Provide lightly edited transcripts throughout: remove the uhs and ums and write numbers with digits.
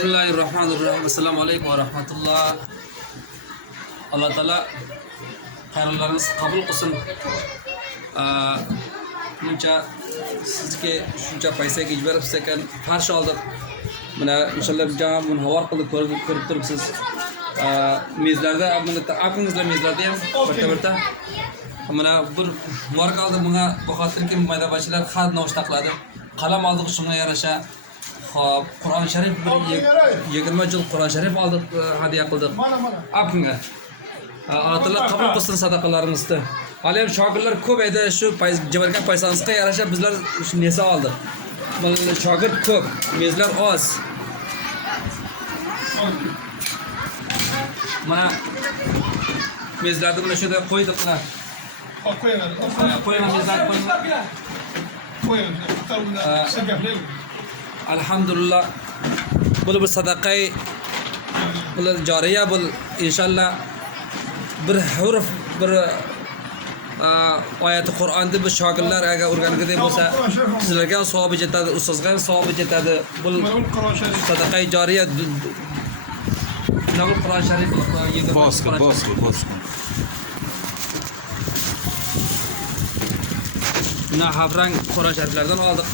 Bismillahirrahmanirrahim. Assalamu alaikum wa rahmatullah. Allah Taala hayırlarınız kabul kılsın. Bunca sizge şunca paysa geçberip seken karşı aldık. Buna inşallah bir cam bunu havar kılıp görüp durupsiz. Mezlerde bunu aklınızla mezlerde hem berta. Buna bir mark aldım buna bu hatır ki mayda başlar had noştakladı. Kalam aldık şuna yaraşa. Kur'an-ı Şerif 20 yıl Kur'an-ı Şerif aldık, hediye kıldık. Akınga. Allah kabul kılsın sadakalarınızı. Alem şagirler köp edi şu ceberken paysanızga yarasha bizler şu nesa aldık. Şagir köp, mezler az. Mana mezlerde bunu şöyle koyduk buna. Koyalım mezler koyalım. Elhamdülillah. Bu bir sadakayı bu cariye bu inşallah bir huruf bir ayet-i Kur'an'da bu şagirler eğer organize olsa sizlerden sahabı jetadi, ustazgan sahabı jetadi. Bu sadakayı cariye Navul Kur'an-ı Şerif Baskı. Buna hafrang Kur'an-ı Şeriflerden aldık.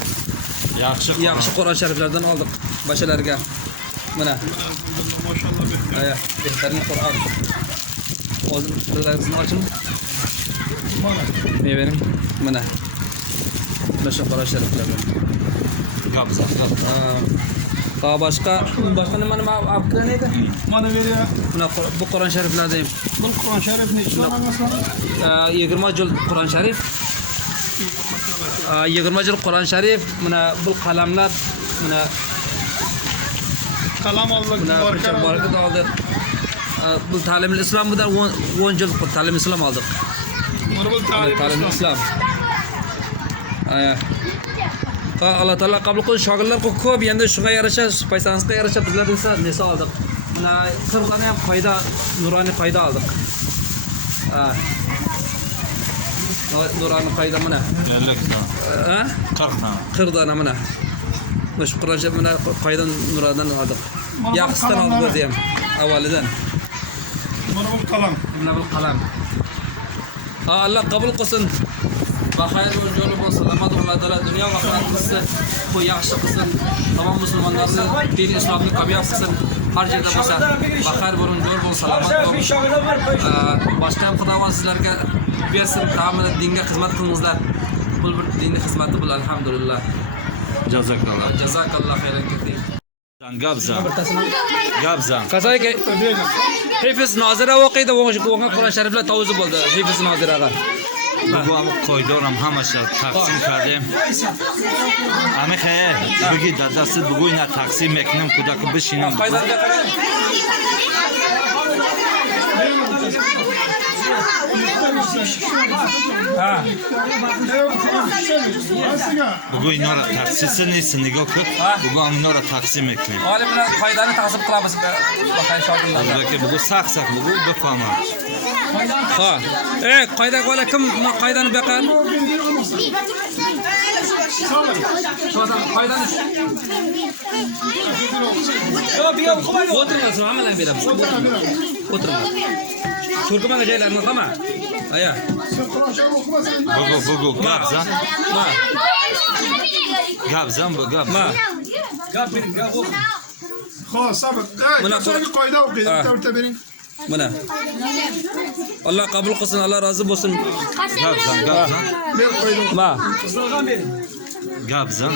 Yaxşı Kur'an-ı Şeriflerden aldık başalarga. Mana. Maşallah. Aya, behtarin Kur'an. O'zingizlarni oching. Ne verin? Mana. Başa Kur'an-ı Şeriflerden. Gabza. Başka nima apkı neydi? Mana veriyor. Buna bu Kur'an-ı Şeriflerdeyim. Bu Kur'an-ı Şerif ne için anlasana? 20 yıl Kur'an-ı Şerif. 20 yıl Kur'an-ı Şerif. Buna bu kalemler buna Kalam aldık. barkat aldık. Bu talim-i İslam bu da 10 yıl talim-i İslam aldık. Talim-i İslam. Allah Taala kabul kılsın. Şagirler ko'p endi shunga yarasha paysanizga yarasha bizlar esa nesa aldık. Buna 40 tane ham qayda nurani qayda aldık. Nurani qayda mana. 50 tane. 40 tane. 40 tane mana. Şu Kur'an Şerif mana qaydan nuradan aldık. Yaxşıdan aldık biz ham avvalidan. Mana bu kalam. Mana bu qalam. Allah kabul kılsın. Bakayır yolu bol selamat Allah Teala dünya ve ahiretimizi bu yaxşı kılsın. Tamam Müslümanları din İslam'ı kamyap kılsın. Her yerde olsa bakayır yolu bol selamat olun. Başka hem Xudovan sizlerge versin. Tamamıyla dinge hizmet kılınızlar. Bu bir dini hizmeti bul elhamdülillah. Jazakallah. Jazakallah hayran ketir. Gabza. Kazay ki Hafız Nazira vakıydı ona Kur'an Şerif'le tavuzı buldu. Hafız Nazira'ga. Bu koyduram hamaşa taksim kardem. Ama xeyr, bugün dadası bugün taksim eknim kudakı bişinam. Bugün nora taksisini sinigo kut. Bugün nora taksim eknim. Olim bilan qoidani taqsim qilamiz bakay shogirdlarga. Buradaki bugün sak bugün befama. Ha. Qoida qo'la kim qoidani beqan? Qoidani. Yo, biga qo'ymaydi. O'tiringlar, amalan beramiz. O'tiringlar. Turkumaga joylarni qilma. Aya. Bugün gabza. Ma. Gabza bu gabza. Ma. Ha sabır. Buna Sonra bir koyda okuyalım. Tabii. Mana. Allah kabul kılsın, Allah razı olsun. Gabza. Bir koyda. Ma. Gabza.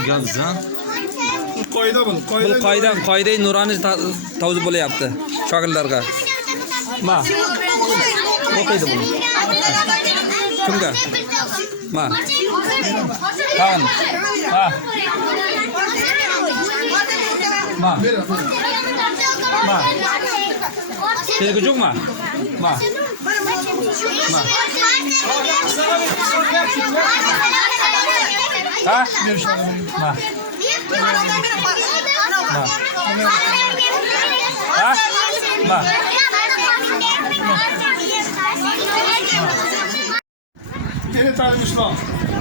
Koyda bul. Bu qoida nurani tavzi bo'layapti shogirdlarga. Ma. O'qiydi buni. Kimga? Ma. Qani. Ha. Ma. Ma. Telgi yo'qmi? Ma. Ma. Ha? Ma. Ha? Ma. Yeni talim İslam.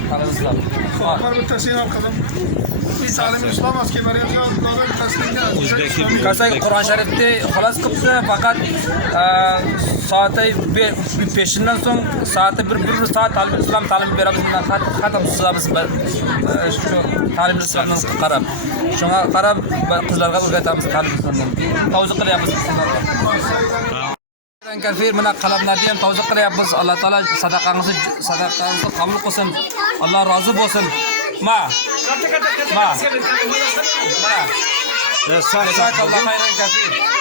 Tanrısızlar. Var bir tasvir kıldım. Bir talim İslam askeri yazıyor. Daha bir tasvir Uzbeki Kasay Kur'an Şerif'te halas kıptı fakat saate bir peşinden son saate bir saat talim İslam talim berabız hatam sızabız şu talim İslam'ın qarab. Şuna qarab kızlarga öğretamiz talim İslam'dan. Tavsiye qilyapmiz sizlarga. Kafir mana qalamlarni ham tavsiye qilyapmiz. Alloh taolo sadaqangizni qabul qilsin. Alloh rozi bo'lsin. Ma. Ma. sağ Jazakalloh xayran kafir.